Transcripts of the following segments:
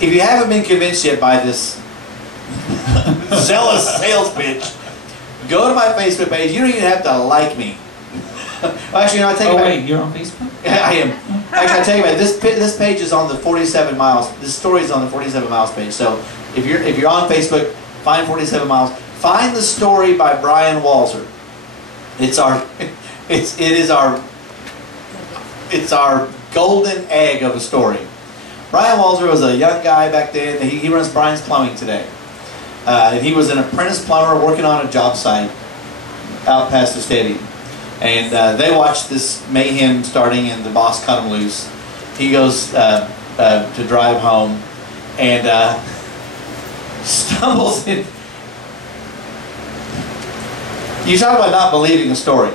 if you haven't been convinced yet by this zealous sales pitch, go to my Facebook page. You don't even have to like me. Well, actually, I take it back. Wait, you're on Facebook? I am. Actually, I tell you what. This page is on the 47 miles. This story is on the 47 miles page. So if you're on Facebook, find 47 miles. Find the story by Brian Walzer. It's our golden egg of a story. Brian Walzer was a young guy back then. He runs Brian's Plumbing today. And he was an apprentice plumber working on a job site out past the stadium. And they watched this mayhem starting, and the boss cut him loose. He goes to drive home and stumbles in. You talk about not believing a story.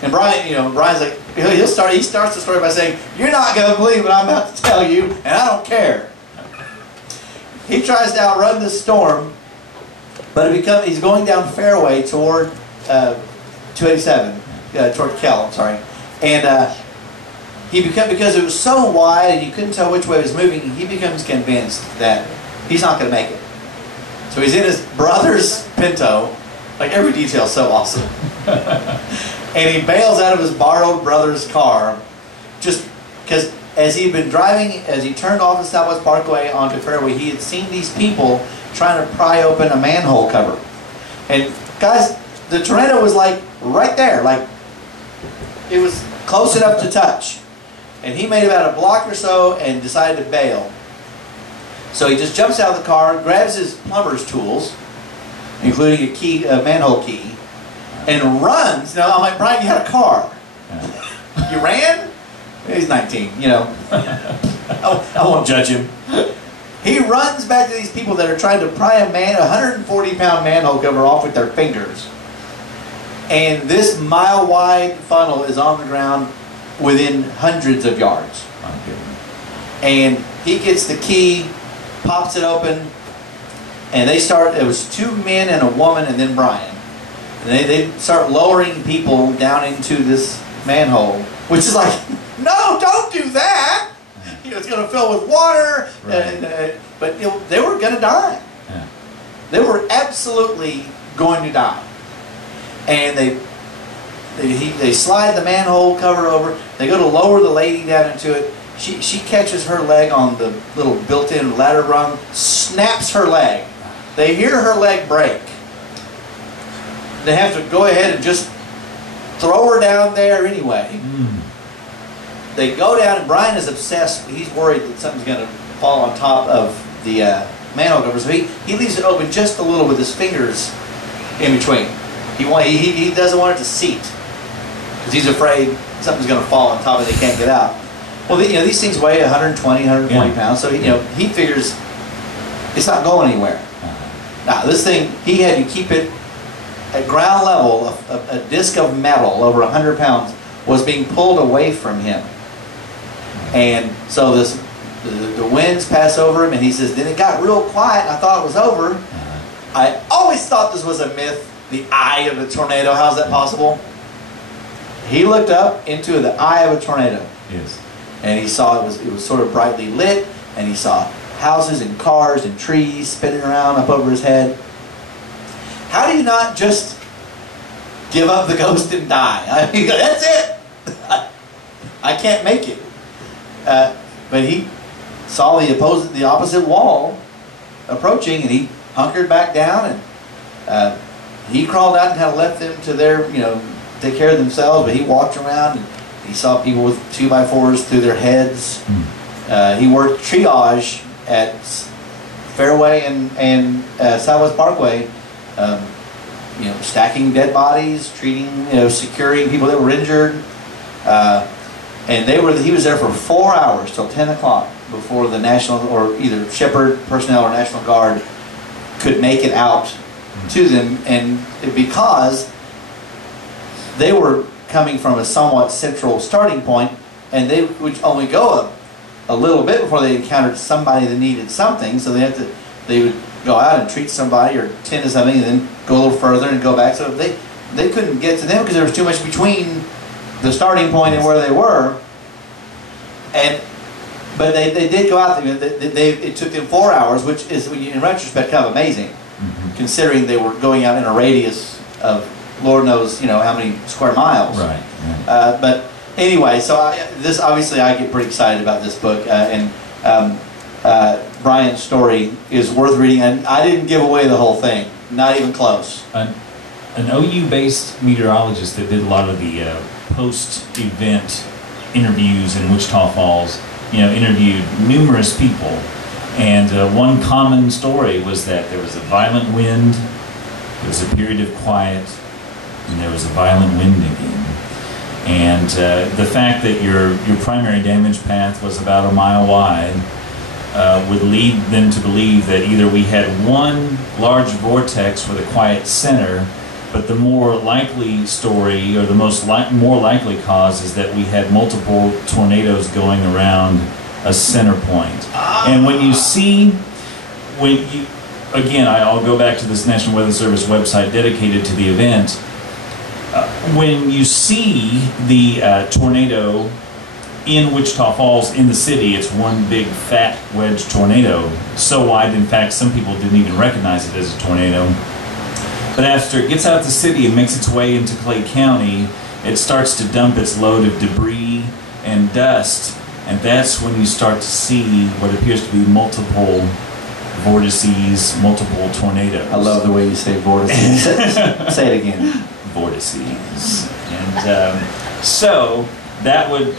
And Brian, Brian's like, he starts the story by saying, "You're not going to believe what I'm about to tell you, and I don't care." He tries to outrun this storm, but he's going down fairway toward 287, toward Kell, I'm sorry. And because it was so wide and you couldn't tell which way it was moving, he becomes convinced that he's not going to make it. So he's in his brother's Pinto. Like, every detail is so awesome. And he bails out of his borrowed brother's car just because as he turned off the Southwest Parkway onto Fairway, he had seen these people trying to pry open a manhole cover. And guys, the tornado was like right there. Like, it was close enough to touch. And he made about a block or so and decided to bail. So he just jumps out of the car, grabs his plumber's tools, including a manhole key, and runs. Now, I'm like, "Brian, you had a car. You ran?" He's 19, I won't judge him. He runs back to these people that are trying to pry a 140-pound manhole cover off with their fingers. And this mile-wide funnel is on the ground within hundreds of yards. And he gets the key, pops it open, and it was 2 men and a woman and then Brian. And they start lowering people down into this manhole, which is like, no, don't do that. It's going to fill with water. Right. But they were going to die. Yeah. They were absolutely going to die. And they slide the manhole cover over. They go to lower the lady down into it. She catches her leg on the little built-in ladder rung, snaps her leg. They hear her leg break. They have to go ahead and just throw her down there anyway. They go down, and Brian is obsessed. He's worried that something's going to fall on top of the manhole cover. So he leaves it open just a little with his fingers in between. He doesn't want it to seat because he's afraid something's going to fall on top of it. They can't get out. Well, these things weigh 120 pounds. So he figures it's not going anywhere. Now this thing, he had to keep it at ground level. A disc of metal over 100 pounds was being pulled away from him. And so the winds pass over him, and he says, then it got real quiet, and I thought it was over. I always thought this was a myth, the eye of a tornado. How's that possible? He looked up into the eye of a tornado. Yes. And he saw it was sort of brightly lit, and he saw houses and cars and trees spinning around up over his head. How do you not just give up the ghost and die? I mean, that's it. I can't make it. But he saw the opposite wall approaching, and he hunkered back down, and he crawled out and kind of left them to their, take care of themselves. But he walked around, and he saw people with 2x4s through their heads. He worked triage at Fairway and Southwest Parkway, stacking dead bodies, treating, securing people that were injured. And he was there for 4 hours till 10 o'clock before the National, or either Shepherd personnel or National Guard could make it out to them. And because they were coming from a somewhat central starting point, and they would only go a little bit before they encountered somebody that needed something, so they would go out and treat somebody or tend to something, and then go a little further and go back. So they couldn't get to them because there was too much between the starting point and where they were. And But they did go out there. It took them 4 hours, which is, in retrospect, kind of amazing, considering they were going out in a radius of Lord knows, how many square miles. Right. But anyway, so this obviously I get pretty excited about this book, and Brian's story is worth reading. And I didn't give away the whole thing, not even close. An OU-based meteorologist that did a lot of the post-event interviews in Wichita Falls, interviewed numerous people, and one common story was that there was a violent wind, there was a period of quiet, and there was a violent wind again. And the fact that your primary damage path was about a mile wide would lead them to believe that either we had one large vortex with a quiet center, but the more likely story, or the more likely cause, is that we had multiple tornadoes going around a center point. And when you see, again, I'll go back to this National Weather Service website dedicated to the event. When you see the tornado in Wichita Falls, in the city, it's one big fat wedge tornado, so wide, in fact, some people didn't even recognize it as a tornado. But after it gets out of the city and makes its way into Clay County, it starts to dump its load of debris and dust, and that's when you start to see what appears to be multiple vortices, multiple tornadoes. I love the way you say vortices. Say it again. Vortices. And so that would,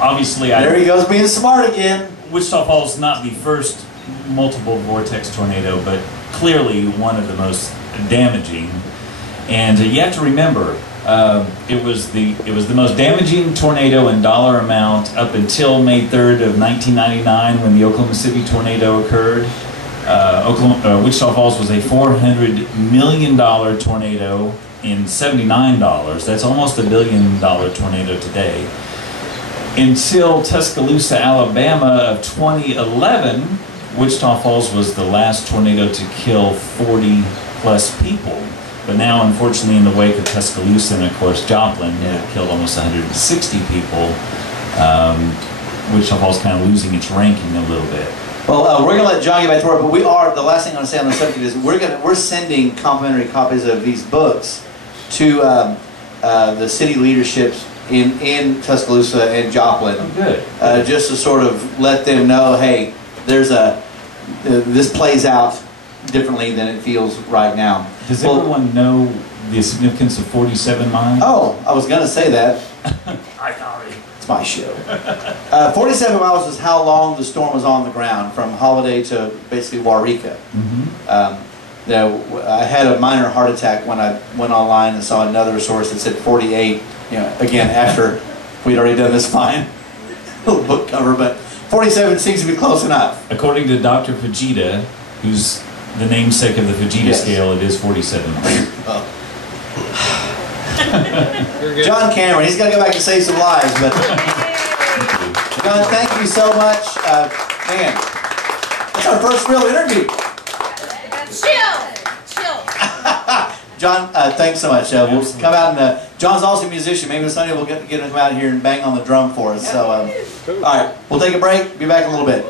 obviously there he goes being smart again. Wichita Falls is not the first multiple vortex tornado, but clearly one of the most damaging. And you have to remember, it was the most damaging tornado in dollar amount up until May 3rd of 1999, when the Oklahoma City tornado occurred. Wichita Falls was a $400 million tornado in $79. That's almost $1 billion tornado today. Until Tuscaloosa, Alabama of 2011, Wichita Falls was the last tornado to kill 40+ people. But now, unfortunately, in the wake of Tuscaloosa and, of course, Joplin, it killed almost 160 people. Wichita Falls kind of losing its ranking a little bit. Well, we're going to let John get back to work, but the last thing I want to say on the subject is we're sending complimentary copies of these books to the city leaderships in Tuscaloosa and Joplin. Oh, good. Just to sort of let them know, hey, this plays out differently than it feels right now. Does everyone know the significance of 47 miles? Oh, I was going to say that. I got it. It's my show. 47 miles is how long the storm was on the ground, from Holiday to basically Waurika. I had a minor heart attack when I went online and saw another source that said 48. Again, after we'd already done this fine little book cover, but 47 seems to be close enough. According to Dr. Fujita, who's the namesake of the Fujita scale, it is 47 miles. John Cameron, he's got to go back and save some lives, but John, thank you so much. Man, that's our first real interview. Chill. John, thanks so much. We'll come out and John's also a musician. Maybe Sunday we'll get him out here and bang on the drum for us. So, all right, we'll take a break. Be back in a little bit.